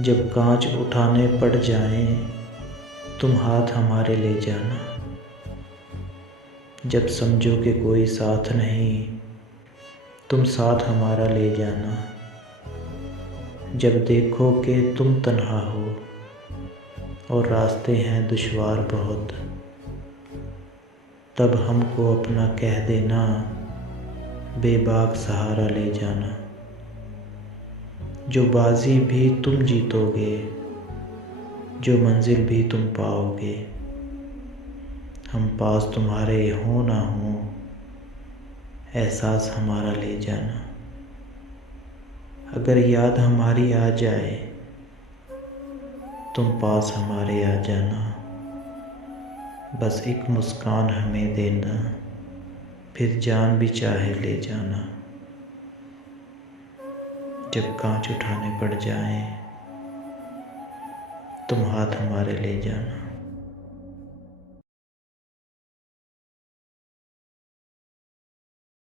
जब कांच उठाने पड़ जाएं, तुम हाथ हमारे ले जाना। जब समझो कि कोई साथ नहीं, तुम साथ हमारा ले जाना। जब देखो कि तुम तन्हा हो और रास्ते हैं दुश्वार बहुत, तब हमको अपना कह देना, बेबाक सहारा ले जाना। जो बाजी भी तुम जीतोगे, जो मंजिल भी तुम पाओगे, हम पास तुम्हारे हो ना हो, एहसास हमारा ले जाना। अगर याद हमारी आ जाए, तुम पास हमारे आ जाना। बस एक मुस्कान हमें देना, फिर जान भी चाहे ले जाना। जब कांच उठाने पड़ जाएं, तुम हाथ हमारे ले जाना।